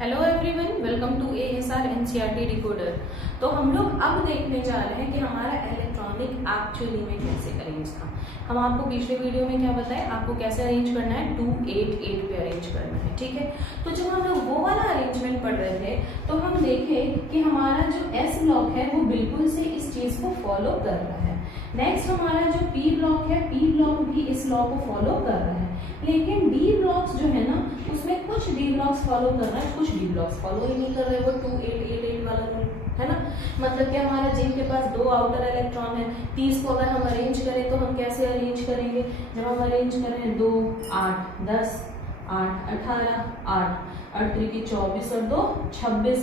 Hello everyone, welcome to ASR NCERT decoder. तो हम लोग अब देखने जा रहे हैं कि हमारा इलेक्ट्रॉनिक एक्चुअली में कैसे अरेंज था। हम आपको पिछले वीडियो में क्या बताएं, आपको कैसे अरेंज करना है, 288 पे अरेंज करना है। ठीक है, तो जब हम लोग वो वाला अरेंजमेंट पढ़ रहे थे तो हम देखें कि हमारा जो S ब्लॉक है वो बिल्कुल से इस चीज को फॉलो कर रहा है। नेक्स्ट हमारा जो P ब्लॉक है, P ब्लॉक भी इस लॉ को फॉलो कर रहा है। लेकिन D ब्लॉक्स जो है ना, उसमें कुछ D ब्लॉक्स फॉलो कर रहा है, कुछ D ब्लॉक्स फॉलो ही नहीं कर रहे। वो 2888 वाला रूल है ना, मतलब कि हमारा जिनके पास दो आउटर इलेक्ट्रॉन है, 30 को अगर हम अरेंज करें तो हम कैसे अरेंज करेंगे। जब हम अरेंज करें 2 8 10 8 18 8 8 3 की 24 और 2 26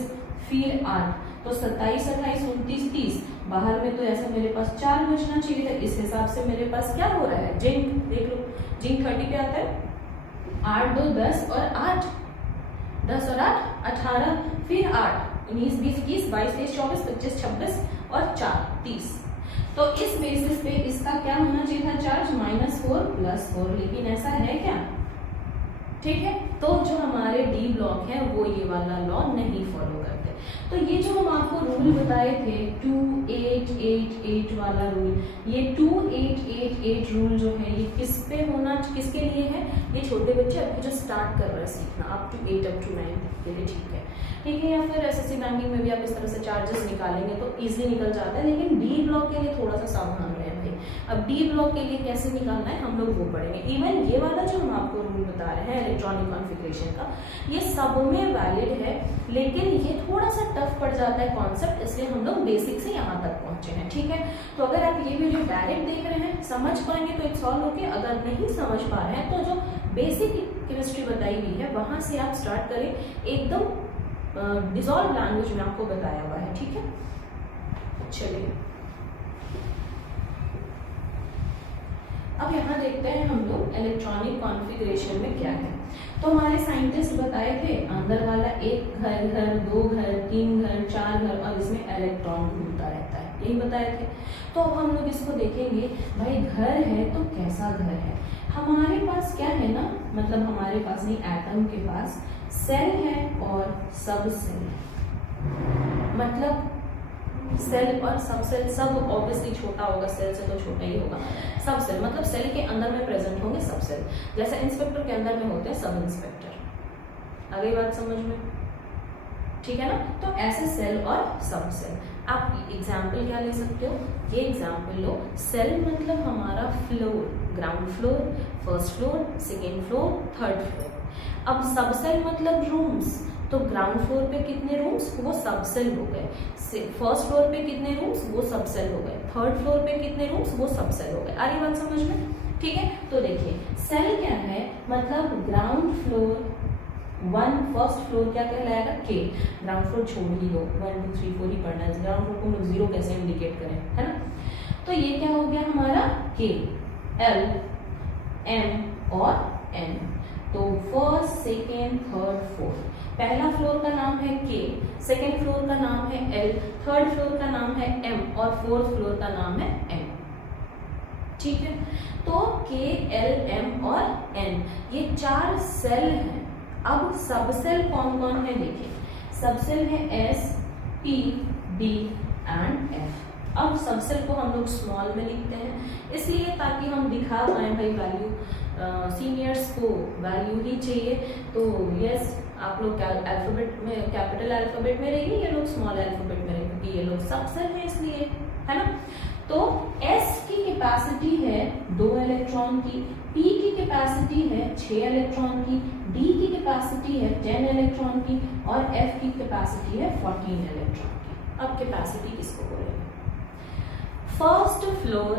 फिर 8 तो 27 28 29 30। बाहर में तो ऐसा मेरे पास 4 बचना चाहिए था, इस हिसाब से मेरे पास क्या हो रहा है, जिंक देख लो, जिंक 30 पे आता है 8 2 10 और 8 10 और 8 18 फिर 8 19 20 21 22 23 24 25 26 और 4 30। तो इस बेसिस पे इसका क्या होना चाहिए था, चार्ज -4 +4, लेकिन ऐसा है क्या। ठीक है, तो जो हमारे D ब्लॉक है वो ये वाला लॉ नहीं फॉलो करते। तो ये जो हम आपको रूल बताए थे 2888 वाला रूल, ये 2888 रूल जो है ये किस पे होना, किसके लिए है, ये छोटे बच्चे अभी जो स्टार्ट कर रहे हैं सीखना up to 8 up to 9 के लिए। ठीक है, ठीक है, या फिर SSC बैंकिंग में भी आप इस तरह से चार्जेस निकालेंगे तो इजीली निकल जाता है, लेकिन D ब्लॉक के लिए थोड़ा सा सावधान रहें भाई। अब D ब्लॉक के लिए कैसे निकालना है हम लोग वो पढ़ेंगे। इवन ये वाला जो हम आपको रूल बता रहे हैं इलेक्ट्रॉनिक कॉन्फ़िगरेशन का, ये सब में वैलिड है, लेकिन ये थोड़ा सा टफ पड़ जाता है कॉन्सेप्ट, इसलिए हम लोग बेसिक से यहाँ तक पहुंचे हैं। ठीक है, तो अगर आप ये वीडियो डायरेक्ट देख रहे हैं समझ पाएंगे तो एक सॉल्व होके, अगर नहीं समझ पा रहे हैं तो जो बेसिक केमिस्ट्री बताई हुई है वहां से आप स्टार्ट करें, एकदम डिसॉल्व लैंग्वेज में आपको बताया हुआ है। ठीक है, चलिए अब यहाँ देखते हैं हम लोग इलेक्ट्रॉनिक कॉन्फ़िगरेशन में क्या है। तो हमारे साइंटिस्ट बताए थे अंदर वाला एक घर, 2 घर, 3 घर, 4 घर और इसमें इलेक्ट्रॉन घूमता रहता है, यही बताए थे। तो अब हम लोग इसको देखेंगे, भाई घर है तो कैसा घर है। हमारे पास क्या है ना, मतलब हमारे पास नहीं, एटम के पास सेल है और सब सेल, मतलब सेल और सब सेल, सब ऑब्वियसली छोटा होगा, सेल से तो छोटा ही होगा। सब सेल मतलब सेल के अंदर में प्रेजेंट होंगे सब सेल, जैसे इंस्पेक्टर के अंदर में होते हैं सब इंस्पेक्टर। आ गई बात समझ में, ठीक है ना। तो ऐसे सेल और सब सेल, आप एग्जाम्पल क्या ले सकते हो, ये एग्जाम्पल लो। सेल मतलब हमारा floor, ground floor, first floor, second floor, third floor. अब सब सेल मतलब रूम्स, तो ग्राउंड फ्लोर पे कितने रूम्स, वो सब सेल हो गए। फर्स्ट फ्लोर पे कितने रूम्स, वो सब सेल हो गए। थर्ड फ्लोर पे कितने रूम्स, वो सब सेल हो गए। आ रही बात समझ में, ठीक है। तो देखिए सेल क्या है, मतलब ग्राउंड फ्लोर 1, फर्स्ट फ्लोर क्या कहलाएगा, K। ग्राउंड फ्लोर छोड़ ही दो, 1 2 3 4 ही पढ़ना है, ग्राउंड फ्लोर को हम लोग 0 कैसे इंडिकेट करें, है ना। तो ये क्या हो गया हमारा K, L, M और N। तो फर्स्ट, सेकेंड, थर्ड, फोर्थ। पहला फ्लोर का नाम है K, सेकेंड फ्लोर का नाम है L, थर्ड फ्लोर का नाम है M और फोर्थ फ्लोर का नाम है N। ठीक है, तो K, L, M और N ये 4 सेल हैं। अब सब सेल कौन कौन है देखिए, सब सेल है S, P, D and F। अब सब सेल को हम लोग स्मॉल में लिखते हैं, इसलिए ताकि हम दिखा पाए भाई वैल्यू, सीनियर्स को वैल्यू ही चाहिए। तो यस, आप लोग अल्फाबेट में, कैपिटल अल्फाबेट में रहिए, ये लोग स्मॉल अल्फाबेट में रहिए, क्योंकि ये लोग सब सेल है इसलिए, है ना। तो S की कैपेसिटी है 2 इलेक्ट्रॉन की, P की कैपेसिटी है 6 इलेक्ट्रॉन की, D की कैपेसिटी है 10 इलेक्ट्रॉन की और F की कैपेसिटी है 14 इलेक्ट्रॉन की। अब कैपेसिटी किसको बोलेंगे, फर्स्ट फ्लोर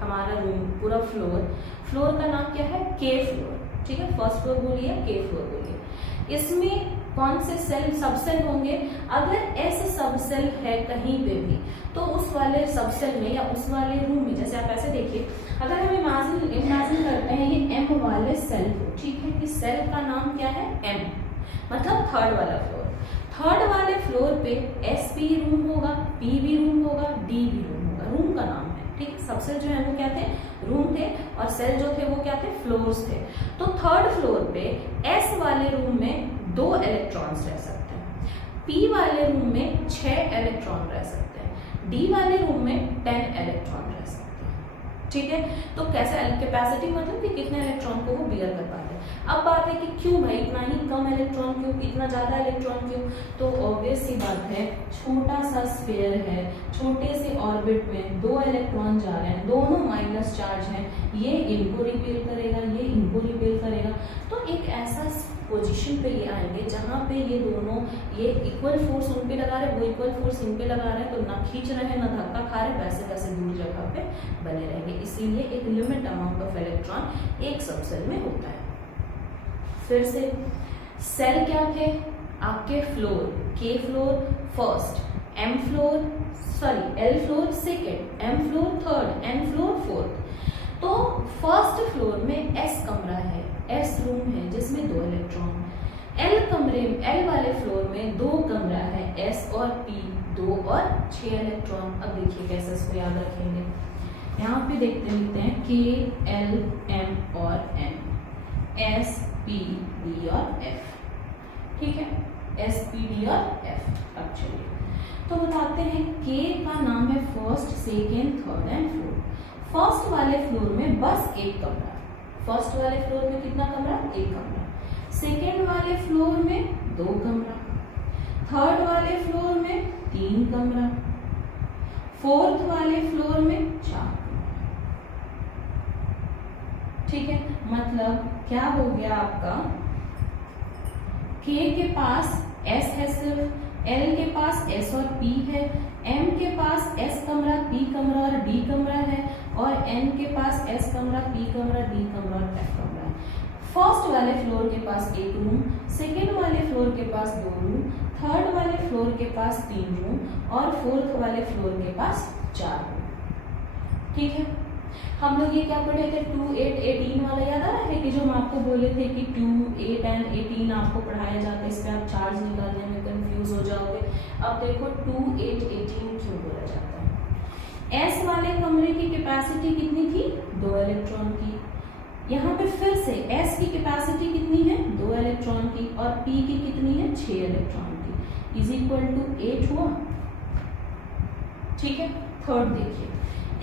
हमारा रूम पूरा फ्लोर, फ्लोर का नाम क्या है, K फ्लोर। ठीक है, फर्स्ट फ्लोर बोलिए, K फ्लोर बोलिए। इसमें कौन से सेल, सब सेल होंगे। अगर S सब सेल है कहीं पे भी तो उस वाले सब सेल में या उस वाले रूम में, जैसे आप ऐसे देखिए, अगर हम इमेजिन करते हैं ये M वाले सेल को, ठीक है, कि सेल का नाम क्या है M, मतलब थर्ड वाला फ्लोर। थर्ड वाले फ्लोर पे S भी रूम होगा, P भी रूम होगा, D भी रूम होगा, रूम का नाम है। ठीक है, सब सेल जो है वो क्या थे, रूम थे, और सेल जो थे वो क्या थे, फ्लोर्स थे। तो थर्ड फ्लोर पे S वाले रूम में 2 इलेक्ट्रॉन्स रह सकते हैं, p वाले रूम में 6 इलेक्ट्रॉन रह सकते हैं, d वाले रूम में 10 इलेक्ट्रॉन रह सकते हैं। ठीक है, तो कैसे कैपेसिटी मतलब कि कितने इलेक्ट्रॉन को वो बियर कर पाते हैं। अब बात है कि क्यों भाई इतना ही कम इलेक्ट्रॉन क्यों, इतना ज्यादा इलेक्ट्रॉन क्यों? तो ऑब्वियस सी बात है, छोटा सा स्फीयर है, छोटे से ऑर्बिट में 2 इलेक्ट्रॉन जा रहे हैं, दोनों माइनस चार्ज हैं, ये इनको रिपेल करेगा, ये इनको रिपेल करेगा, तो एक ऐसा पोजीशन पे ये आएंगे जहां पे ये दोनों, ये इक्वल फोर्स उन पे लगा रहे, वो इक्वल फोर्स इन पे लगा रहे हैं, तो ना खींच रहे हैं ना धक्का खा रहे, वैसे वैसे दूर जगह पे बने रहेंगे। इसीलिए एक लिमिट अमाउंट ऑफ इलेक्ट्रॉन एक सब सेल में होता है। फिर से सेल क्या थे आपके? Floor, K floor first, M floor sorry L floor second, M floor third, N floor fourth. तो फर्स्ट फ्लोर में एस कमरा है, एस रूम है जिसमें 2 इलेक्ट्रॉन, एल वाले फ्लोर में 2 कमरा है, एस और पी 2 और 6 इलेक्ट्रॉन। अब देखिए कैसे इसको याद रखेंगे, यहाँ पे लिखते हैं के एल एम और एन, एस पी डी और एफ। ठीक है, एस पी डी और एफ। अब चलिए तो बताते हैं, के का नाम है first second third and fourth. First वाले फ्लोर में बस 1 कमरा, फर्स्ट वाले फ्लोर में कितना कमरा? 1 कमरा। सेकेंड वाले फ्लोर में 2 कमरा, थर्ड वाले फ्लोर में 3 कमरा, फोर्थ वाले फ्लोर में 4 कमरा। ठीक है, मतलब क्या हो गया आपका, के के पास एस है सिर्फ, एल के पास एस और पी है, एम के पास एस कमरा, पी कमरा और डी कमरा है, और एन के पास एस कमरा, पी कमरा, डी कमरा और एफ कमरा है। फर्स्ट वाले फ्लोर के पास 1 रूम, सेकेंड वाले फ्लोर के पास 2 रूम, थर्ड वाले फ्लोर के पास 3 रूम और फोर्थ वाले फ्लोर के पास 4 रूम। ठीक है, हम लोग ये क्या पढ़े थे? 2, 8, 18 वाला याद आ रहा है कि जो हम आपको बोले थे कि 2, 8 एंड 18 आपको पढ़ाया जाता है, इस पे आप चार्ज निकालने में कंफ्यूज हो जाओगे। अब देखो 2, 8, 18 क्यों बोला जाता है? एस वाले कमरे की कैपेसिटी कितनी थी? 2 इलेक्ट्रॉन की। यहाँ पे फिर से एस की कैपेसिटी कितनी है? 2 इलेक्ट्रॉन की, और पी की कितनी है? 6 इलेक्ट्रॉन की, इज इक्वल टू 8 हुआ। ठीक है, थर्ड देखिए,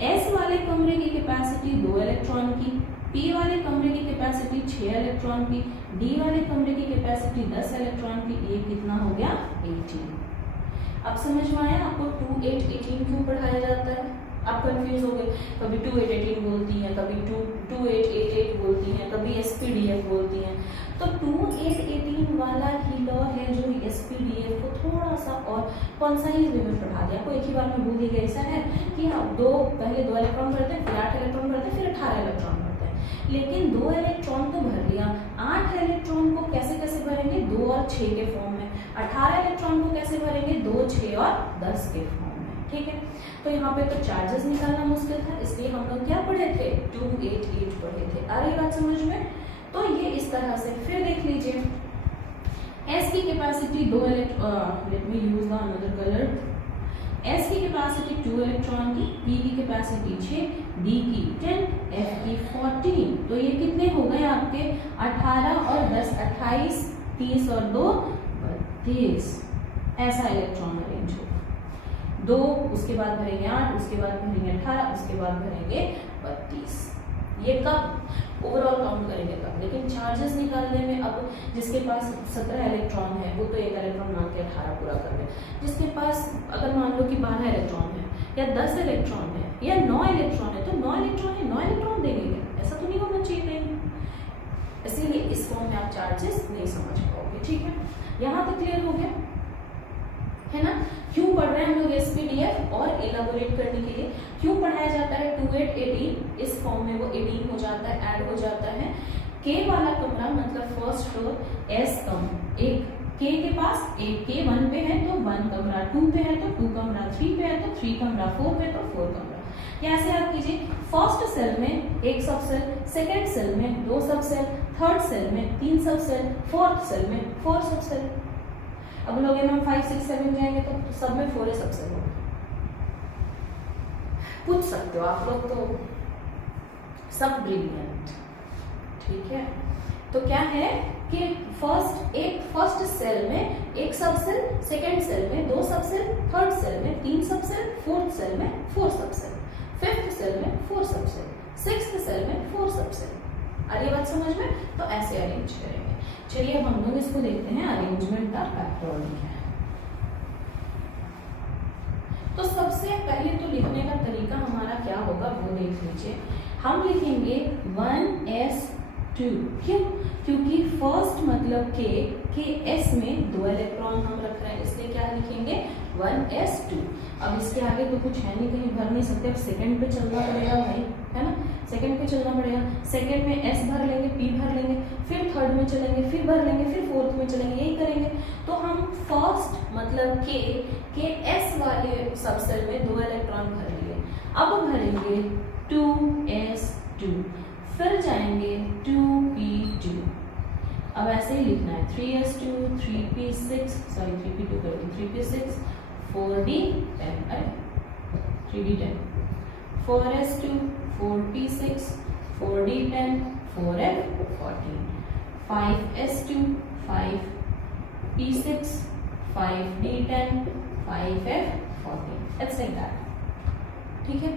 एस वाले कमरे की कैपेसिटी 2 इलेक्ट्रॉन की, पी वाले कमरे की कैपेसिटी 6 इलेक्ट्रॉन की, डी वाले कमरे की कैपेसिटी 10 इलेक्ट्रॉन की, ये कितना हो गया? 18। अब समझ में आया आपको 2, 8, 18 क्यों पढ़ाया जाता है? आप कंफ्यूज हो गए, कभी 2, 8, 18 बोलती हैं, कभी 2, 8, 8, 8 बोलती हैं, कभी एसपीडीएफ बोलती हैं। तो 2, 8, 18 वाला ही लॉ है जो एसपीडीएफ को थोड़ा सा और कंसाइज वे में पढ़ा दिया। आपको एक ही बार में बोल दिया ऐसा है कि आप पहले 2 इलेक्ट्रॉन भरते हैं, फिर 8 इलेक्ट्रॉन भरते हैं, फिर 18 इलेक्ट्रॉन भरते हैं। लेकिन 2 इलेक्ट्रॉन तो भर लिया, 8 इलेक्ट्रॉन को कैसे कैसे भरेंगे? 2 और 6 के फॉर्म में। 18 इलेक्ट्रॉन को कैसे भरेंगे? 2, 6 और 10 के फॉर्म में। ठीक है, तो यहाँ पे तो चार्जेस निकालना मुश्किल था, इसलिए हम लोग क्या पढ़े थे? 2, 8, 8 पढ़े थे। आ रही बात समझ में? तो ये इस तरह से। फिर देख लीजिए, एस की capacity 2 electron, let me use the another colour. S की कैपेसिटी 2 इलेक्ट्रॉन की, पी की कैपेसिटी 6, डी की 10, एफ की 14। तो ये कितने हो गए आपके? 18 और 10, 28, 30 और 2, 32। ऐसा इलेक्ट्रॉन अरेंज होगा। 2, उसके बाद भरेंगे 8, उसके बाद भरेंगे 18, उसके बाद भरेंगे 32। ये कब ओवरऑल काउंट करेंगे कब? लेकिन चार्जेस निकालने में अब जिसके पास 17 इलेक्ट्रॉन है वो तो 1 इलेक्ट्रॉन मान के 18 पूरा कर ले। जिसके पास अगर मान लो कि 12 इलेक्ट्रॉन है या 10 इलेक्ट्रॉन है या 9 इलेक्ट्रॉन है, तो 9 इलेक्ट्रॉन है, 9 इलेक्ट्रॉन देंगे क्या? ऐसा तो नहीं होना चाहिए कहीं। इसीलिए इस फॉर्म में आप चार्जेस नहीं समझ पाओगे। ठीक है, यहाँ तक क्लियर हो गया है ना? क्यों पढ़ रहे हैं हम लोग एसपीडीएफ? और इलाबोरेट करने के लिए क्यों पढ़ाया जाता है 2, 8, 18? इस फॉर्म में वो 18 हो जाता है, ऐड हो जाता है। के वाला कमरा मतलब फर्स्ट फ्लोर, एस कम, एक के के पास एक, के 1 पे है तो 1 कमरा, 2 पे है तो 2 कमरा, 3 पे है तो 3 कमरा, 4 पे तो 4 कमरा। यहाँ से याद कीजिए, फर्स्ट सेल में 1 सब सेल, सेकेंड सेल में 2 सब सेल, थर्ड सेल में 3 सब सेल, फोर्थ सेल में 4 सब सेल। अब लोग 5, 6, 7 जाएंगे तो सब में 4 सबसे होगा। पूछ सकते हो आप लोग, तो सब ब्रिलियंट। ठीक है, तो क्या है कि फर्स्ट सेल में एक सब सेल, सेकेंड सेल में 2 सब सेल, थर्ड सेल में 3 सब सेल, फोर्थ सेल में 4 सब सेल, फिफ्थ सेल में 4 सब सेल, सिक्स्थ सेल में 4 सब सेल। आ रही बात समझ में? तो ऐसे अरेंज करेंगे। चलिए अब हम लोग इसको देखते हैं अरेंजमेंट का फैक्टोरियल क्या है। तो सबसे पहले तो लिखने का तरीका हमारा क्या होगा वो देख लीजिए। हम लिखेंगे 1s2। क्यों? क्योंकि फर्स्ट मतलब के एस में 2 इलेक्ट्रॉन हम रख रहे हैं, इसलिए क्या लिखेंगे 1s2। अब इसके आगे तो कुछ है नहीं, कहीं भर नहीं सकते, अब सेकंड पे चलना पड़ेगा भाई, है ना, सेकंड पे चलना पड़ेगा। सेकंड में एस भर लेंगे, पी भर लेंगे, फिर थर्ड में चलेंगे, फिर भर लेंगे, फिर फोर्थ में चलेंगे, यही करेंगे। तो हम फर्स्ट मतलब के एस वाले सब सेल में 2 इलेक्ट्रॉन भर लिए। अब भरेंगे 2s2, फिर जाएंगे 2p2। अब ऐसे ही लिखना है 3s2, 3p6, सॉरी 3p2 कर दी, 3p6, 4d10, अरे 3d10, 4s2, 4p6, 4d10, 4f14, 5s2, 5p6, 5d10, 5f14, it's like that. ठीक है,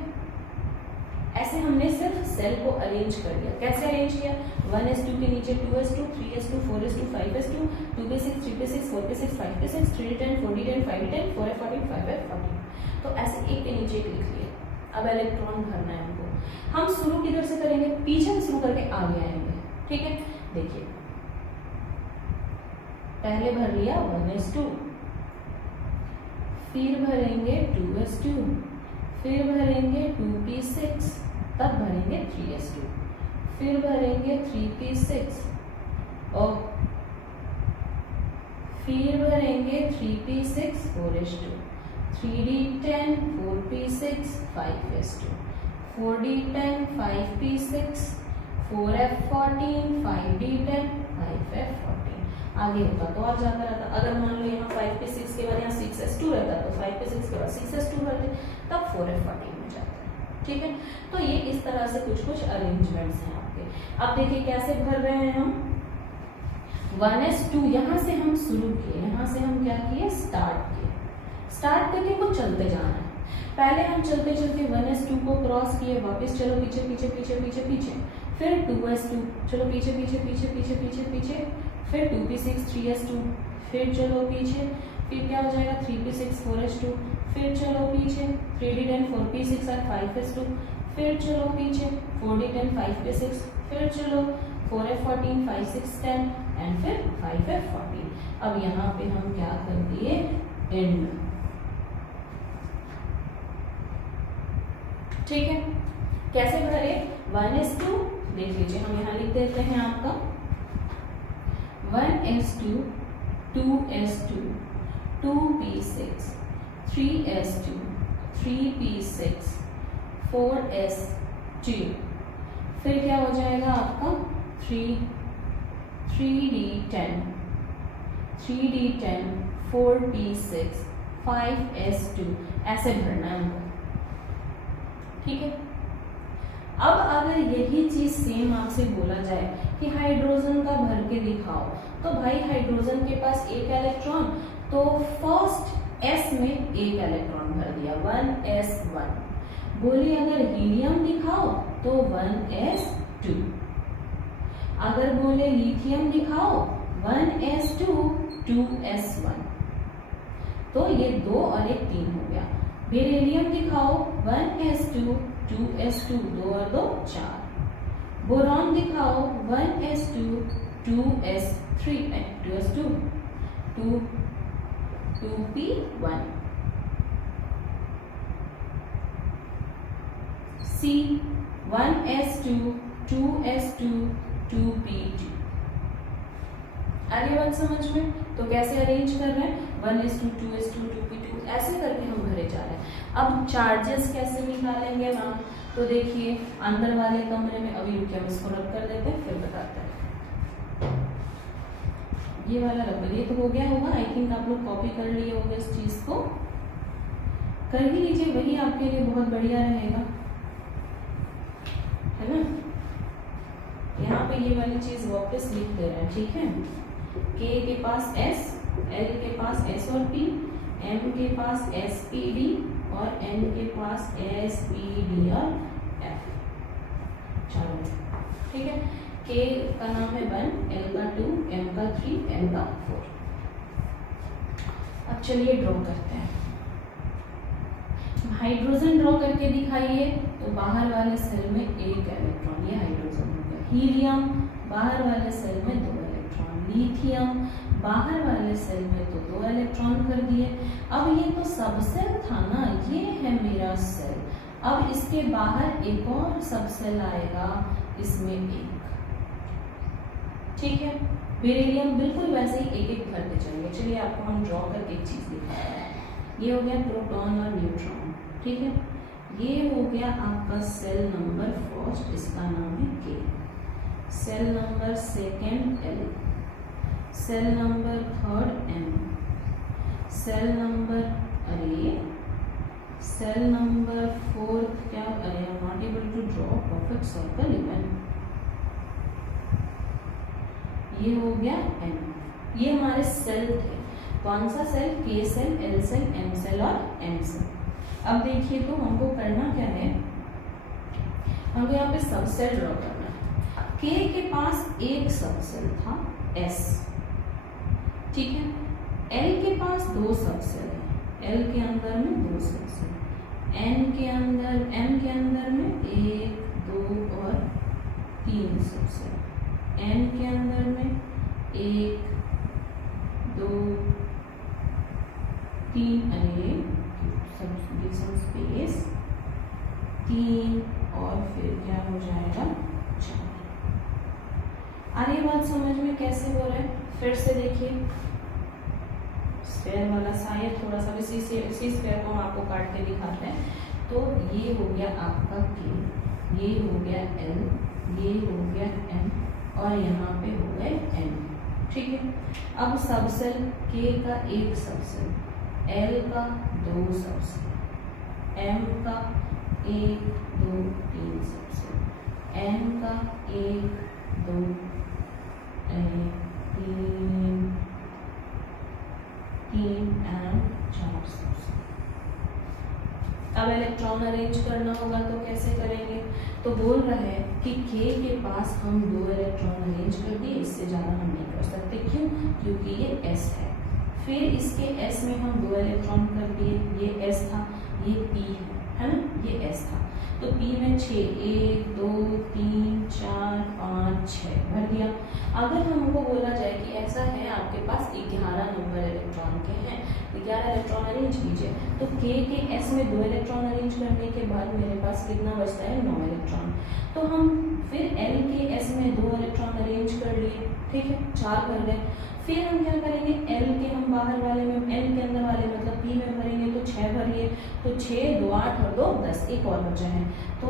ऐसे हमने सिर्फ सेल को अरेंज कर दिया। कैसे अरेंज किया? 1s2 के नीचे 2s2, 3s2, 4s2, 5s2, 2p6, 3p6, 4p6, 5p6, 3d10, 4d10, 5d10, 4f14, 5f14। तो ऐसे एक के नीचे एक लिख लिए। अब इलेक्ट्रॉन भरना है हमको। हम शुरू किधर से करेंगे? पीछे से शुरू करके आगे आएंगे। ठीक है, देखिए पहले भर लिया 1s2, फिर भरेंगे 2s2, फिर भरेंगे 2p6, तब भरेंगे 3s2, फिर भरेंगे 3p6 और फिर भरेंगे 3p6, 4s2, 3d10, 4p6, 5s2, 4d10, 5p6, 4f14, 5d10, 5f14। आगे होता तो और जाता रहता। अगर मान लो यहाँ 5p6 के बाद यहाँ 6s2 रहता तो 5p6 के बाद 6s2 भरते, तब 4f14 में जाता है। ठीक है, तो ये इस तरह से कुछ कुछ अरेंजमेंट्स हैं आपके। अब देखिए कैसे भर रहे हैं हम। 1s2 यहाँ से हम शुरू किए, यहाँ से हम क्या किए? स्टार्ट करके कुछ चलते जाना है। पहले हम चलते चलते 1s2 को क्रॉस किए, वापस चलो पीछे पीछे पीछे पीछे पीछे, फिर 2s2 चलो पीछे पीछे पीछे पीछे पीछे पीछे, फिर 2p6, 3s2, फिर चलो पीछे, फिर क्या हो जाएगा 3p6, 4s2, फिर चलो पीछे 3d10, 4p6 और 5s2, फिर चलो पीछे 4d10, 5p6, फिर चलो 4f14, 5, 6, 10 एंड फिर 5f14। अब यहाँ पे हम क्या कर दिए? एंड। ठीक है, कैसे भरे? 1s2 देख लीजिए, हम यहाँ लिख देते हैं आपका 1s2, 2s2, 2p6, 3s2, 3p6, 4s2, फिर क्या हो जाएगा आपका 3d10, 3d10, 4p6, 5s2, ऐसे भरना है हमको। ठीक है, अब अगर यही चीज सेम आपसे बोला जाए कि हाइड्रोजन का भर के दिखाओ, तो भाई हाइड्रोजन के पास एक इलेक्ट्रॉन, तो फर्स्ट एस में एक इलेक्ट्रॉन भर दिया 1s1। बोली अगर हीलियम दिखाओ तो 1s2। अगर बोले लिथियम दिखाओ 1s2, 2s1। तो ये 2 और एक 3 हो गया। बेरिलियम दिखाओ 1s2, 2s2, 2 और 2 4। बोरॉन दिखाओ 1s2, 2s3, 2s2, 2p1। C 1s2, 2s2, 2p2। आ रही बात समझ में? तो कैसे अरेंज कर रहे हैं? 1s2, 2s2, 2p2 ऐसे करके हम भरे जा रहे हैं। अब चार्जेस कैसे निकालेंगे हम? तो देखिए अंदर वाले कमरे में, अभी रुकिए हम इसको रब कर देते हैं फिर बताते हैं। ये वाला रबर, ये तो हो गया होगा, आई थिंक आप लोग कॉपी कर लिए होंगे इस चीज को, कर ही लीजिए, वही आपके लिए बहुत बढ़िया रहेगा, है ना। यहाँ पे ये वाली चीज वापस लिख दे रहे हैं, ठीक है। K के पास S, L के पास S और P, M के पास S P D और N के पास S P D और F। चलो ठीक है, K का नाम है 1, L का 2, M का 3, N का 4। अब चलिए ड्रॉ करते हैं। हाइड्रोजन ड्रॉ करके दिखाइए। तो बाहर वाले सेल में एक इलेक्ट्रॉन, ये हाइड्रोजन हो गया। हीलियम बाहर वाले सेल में 2 इलेक्ट्रॉन, लिथियम बाहर वाले सेल में तो 2 इलेक्ट्रॉन कर दिए। अब ये तो सब सेल था ना, ये है मेरा सेल। अब इसके बाहर एक और सब सेल आएगा, इसमें 1, ठीक है। बेरिलियम बिल्कुल वैसे ही एक एक भरते चलेंगे। चलिए आपको हम ड्रॉ करके एक चीज दिखा रहे हैं। ये हो गया प्रोटॉन और न्यूट्रॉन, ठीक है। ये हो गया आपका सेल नंबर फर्स्ट, इसका नाम है K। Cell number second L, cell number third M, cell number cell number fourth क्या, अरे I am not able to draw perfect circle even. ये हो गया M। ये हमारे सेल थे। कौन सा cell? K cell, L cell, M cell और N सेल। अब देखिए तो हमको करना क्या है, हमको यहाँ पे सब सेल ड्रॉ करना है। K के पास एक सब सेल था S, ठीक है। L के पास 2 सब सेल है, L के अंदर में 2 सब सेल, M के अंदर में 1, 2 और 3 सब सेल, N के अंदर में 1, 2, 3, अरे स्पेस 3 और फिर क्या हो जाएगा 4। अरे बात समझ में कैसे हो रहा है? फिर से देखिए, स्क्वायर वाला शायद थोड़ा सा इसी स्क्वायर को हम आपको काट के दिखाते हैं। तो ये हो गया आपका K, ये हो गया L, ये हो गया M और यहाँ पे हो गए N, ठीक है। अब सबसेल K का एक सबसेल, L का 2 सबसेल, M का 1, 2, 3 सबसेल, N का 1, 2, 3 एंड 4 सबसेल। अब इलेक्ट्रॉन अरेंज करना होगा तो कैसे करेंगे? तो बोल रहे हैं कि K के पास हम 2 इलेक्ट्रॉन अरेंज कर दिए, इससे ज़्यादा हम नहीं कर सकते। क्यों? क्योंकि ये S है। फिर इसके S में हम 2 इलेक्ट्रॉन कर दिए, ये S था, ये P है ना, ये S था। तो P में 6, 1, 2, 3, 4, 5, 6 भर दिया। अगर हमको बोला जाए कि ऐसा है आपके पास 11 नंबर इलेक्ट्रॉन के हैं, 11 इलेक्ट्रॉन अरेंज कीजिए, तो K के S में 2 इलेक्ट्रॉन अरेंज करने के बाद मेरे पास कितना बचता है? 9 इलेक्ट्रॉन। तो हम फिर L के S में 2 इलेक्ट्रॉन अरेंज कर लिए, ठीक है, 4 कर गए। फिर हम क्या करेंगे? L के हम बाहर वाले में, L के अंदर वाले मतलब P में भरेंगे, तो 6 भरिए, तो 6, 2, 8 और 2, 10, एक और बचा है, तो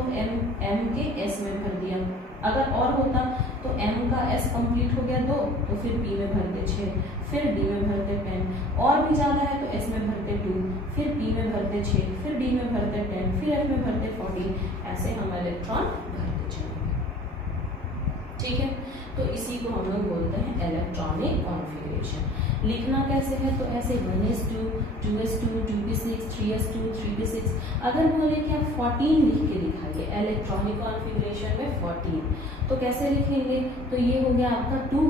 M के S में भर दिया। अगर और होता तो M का S कंप्लीट हो गया 2, तो फिर P में भरते 6, फिर D में भरते 10, और भी ज़्यादा है तो S में भरते 2, फिर P में भरते 6, फिर D में भरते 10, फिर F में भरते 14, ऐसे हम इलेक्ट्रॉन भरते चलेंगे, ठीक है। तो इसी को हम लोग बोलते हैं इलेक्ट्रॉनिक कॉन्फ़िगरेशन। लिखना कैसे है? तो ऐसे 1s2, 2s2, 2p6, 3s2, 3p6। अगर बोले कि आप 14 लिख के दिखाइए इलेक्ट्रॉनिक कॉन्फ़िगरेशन में 14, तो कैसे लिखेंगे? तो ये हो गया आपका 2,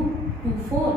2, 4,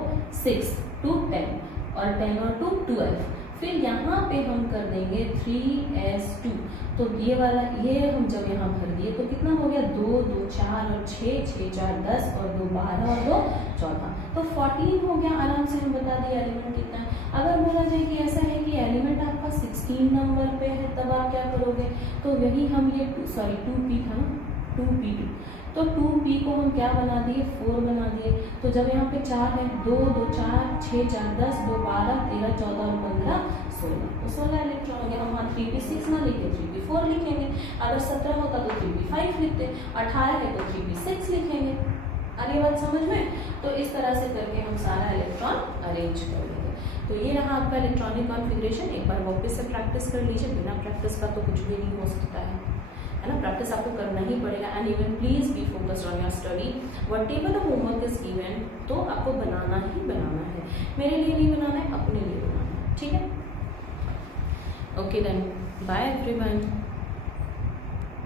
6, 2, 10 और 10 और 2, 12। फिर यहाँ पे हम कर देंगे 3s2, तो ये वाला ये हम जब यहाँ भर दिए तो कितना हो गया? 2, 2, 4 और 6, 6, 4, 10 और 2, 12 और 2, 14, तो 14 हो गया। आराम से हम बता दिए एलिमेंट कितना है। अगर बोला जाए कि ऐसा है कि एलिमेंट आपका 16 नंबर पे है, तब आप क्या करोगे? तो वही हम ये 2p था ना, 2p2, तो 2p को हम क्या बना दिए? 4 बना दिए। तो जब यहाँ पे 4 है, 2, 2, 4, 6, 4, 10, 2, 12, 13, 14 और 15, 16, तो 16 इलेक्ट्रॉन हो गया। हम वहाँ 3p6 ना लिखे, 3p4 लिखेंगे। अगर 17 होता तो 3p5 लिखते, 18 है तो 3p6 लिखेंगे। आ रही बात समझ में? तो इस तरह से करके हम सारा इलेक्ट्रॉन अरेंज कर लेंगे। तो ये रहा आपका इलेक्ट्रॉनिक कॉन्फ़िगरेशन। एक बार वापस से प्रैक्टिस कर लीजिए, बिना प्रैक्टिस का तो कुछ भी नहीं हो सकता है। है ना, प्रैक्टिस आपको करना ही पड़ेगा। And even please be focused on your study, what ever the homework is given, तो आपको बनाना ही बनाना है, मेरे लिए नहीं बनाना है, अपने लिए बनाना है, ठीक है। Okay then, bye everyone.